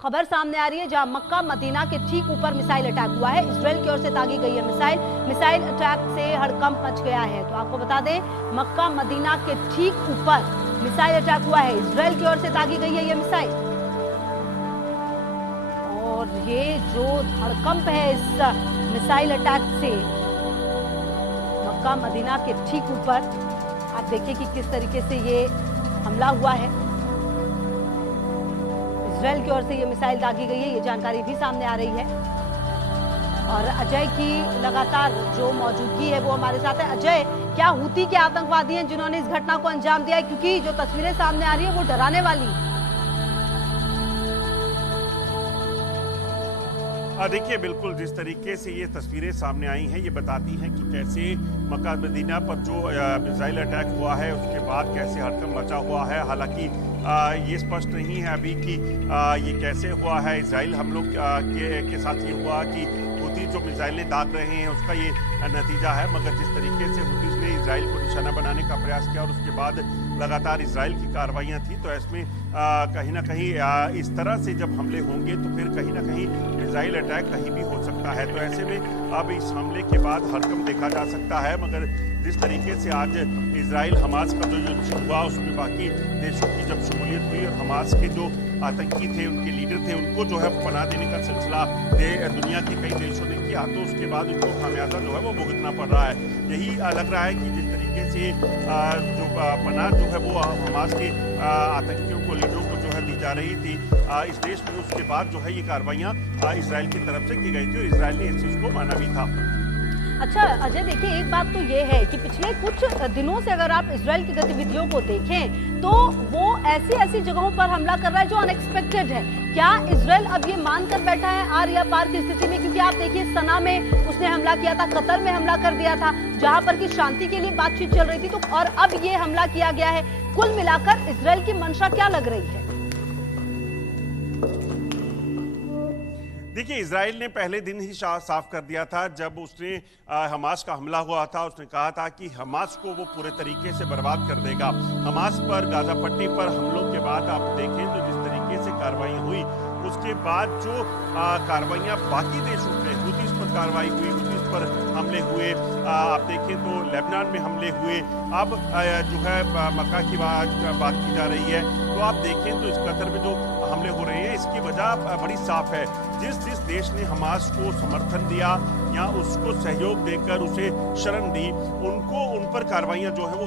खबर सामने आ रही है जहां मक्का मदीना के ठीक ऊपर मिसाइल अटैक हुआ है। इजराइल की ओर से दागी गई है मिसाइल अटैक से हड़कंप मच गया है। तो आपको बता दें, मक्का मदीना के ठीक ऊपर मिसाइल अटैक हुआ है। इजराइल की ओर से दागी गई है ये मिसाइल, और ये जो हड़कंप है इस मिसाइल अटैक से मक्का मदीना के ठीक ऊपर, आप देखिए कि किस तरीके से ये हमला हुआ है। इजराइल की ओर से ये मिसाइल दागी गई है, ये जानकारी भी सामने आ रही है। और अजय की लगातार जो मौजूदगी है वो हमारे साथ है। अजय, क्या हूती के आतंकवादी हैं जिन्होंने इस घटना को अंजाम दिया है? क्योंकि जो तस्वीरें सामने आ रही है वो डराने वाली है। देखिए, बिल्कुल जिस तरीके से ये तस्वीरें सामने आई हैं ये बताती हैं कि कैसे मक्का मदीना पर जो मिसाइल अटैक हुआ है उसके बाद कैसे हड़कंप मचा हुआ है। हालांकि ये स्पष्ट नहीं है अभी कि ये कैसे हुआ है। इजराइल हम लोग के साथ ये हुआ कि हुती जो मिसाइलें दाग रहे हैं उसका ये नतीजा है, मगर जिस तरीके से हुतीज ने इजराइल को निशाना बनाने का प्रयास किया और उसके बाद लगातार इजराइल की कार्रवाइयाँ थी, तो इसमें कहीं ना कहीं इस तरह से जब हमले होंगे तो फिर कहीं ना कहीं मिसाइल अटैक कहीं भी हो सकता है। तो ऐसे में अब इस हमले के बाद हड़कंप देखा जा सकता है, मगर जिस तरीके से आज इजराइल हमास का जो युद्ध हुआ उसमें बाकी देशों की जब शमूलियत हुई और हमास के जो आतंकी थे, उनके लीडर थे, उनको जो है पनाह देने का सिलसिला दुनिया के कई देशों ने किया, तो उसके बाद उनको खामियाजा जो है वो भुगतना पड़ रहा है। यही लग रहा है कि जिस तरीके से जो पनाह जो है वो हमास के आतंकियों को, लीडरों को जो है दी जा रही थी इस देश में, उसके बाद जो है ये कार्रवाइयाँ इजराइल की तरफ से की गई थी और इजराइल ने इस चीज़ को माना भी था। अच्छा अजय, देखिए एक बात तो ये है कि पिछले कुछ दिनों से अगर आप इजराइल की गतिविधियों को देखें तो वो ऐसी जगहों पर हमला कर रहा है जो अनएक्सपेक्टेड है। क्या इजराइल अब ये मानकर बैठा है आर या पार की स्थिति में? क्योंकि आप देखिए सना में उसने हमला किया था, कतर में हमला कर दिया था जहां पर की शांति के लिए बातचीत चल रही थी, तो और अब ये हमला किया गया है। कुल मिलाकर इजराइल की मंशा क्या लग रही है? देखिए, इजराइल ने पहले दिन ही साफ कर दिया था जब उसने हमास का हमला हुआ था। उसने कहा था कि हमास को वो पूरे तरीके से बर्बाद कर देगा। हमास पर, गाजा पट्टी पर हमलों के बाद आप देखें तो जिस तरीके से कार्रवाई हुई, उसके बाद जो कार्रवाइयाँ बाकी देशों पे, हुतीस पर कार्रवाई हुई, हुतीस पर हमले हुए, आप देखें तो लेबनान में हमले हुए, अब जो है मक्का की बात की जा रही है, तो आप देखें तो इस कतर में जो हमले हो रहे हैं इसकी वजह बड़ी साफ है। जिस देश ने हमास को समर्थन दिया या उसको सहयोग देकर उसे शरण दी, उन पर कार्रवाइयां जो है वो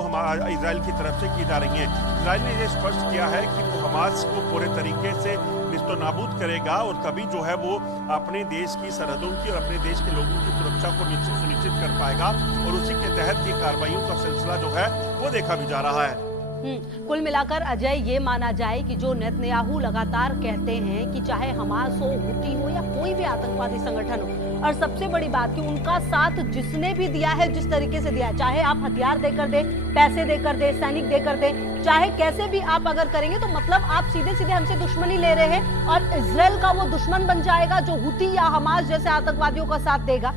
इजराइल की तरफ से की जा रही हैं। इजराइल ने ये स्पष्ट किया है कि वो हमास को पूरे तरीके से निस्तो नाबूद करेगा और तभी जो है वो अपने देश की सरहदों की और अपने देश के लोगों की सुरक्षा को सुनिश्चित कर पाएगा, और उसी के तहत ये कार्रवाइयों का सिलसिला जो है वो देखा भी जा रहा है। कुल मिलाकर अजय, ये माना जाए कि जो नेतन्याहू लगातार कहते हैं कि चाहे हमास हो, हुती हो या कोई भी आतंकवादी संगठन हो, और सबसे बड़ी बात कि उनका साथ जिसने भी दिया है, जिस तरीके से दिया है, चाहे आप हथियार देकर दे, पैसे देकर दे, सैनिक देकर दे, चाहे कैसे भी आप अगर करेंगे तो मतलब आप सीधे सीधे हमसे दुश्मनी ले रहे हैं और इजराइल का वो दुश्मन बन जाएगा जो हुती या हमास जैसे आतंकवादियों का साथ देगा।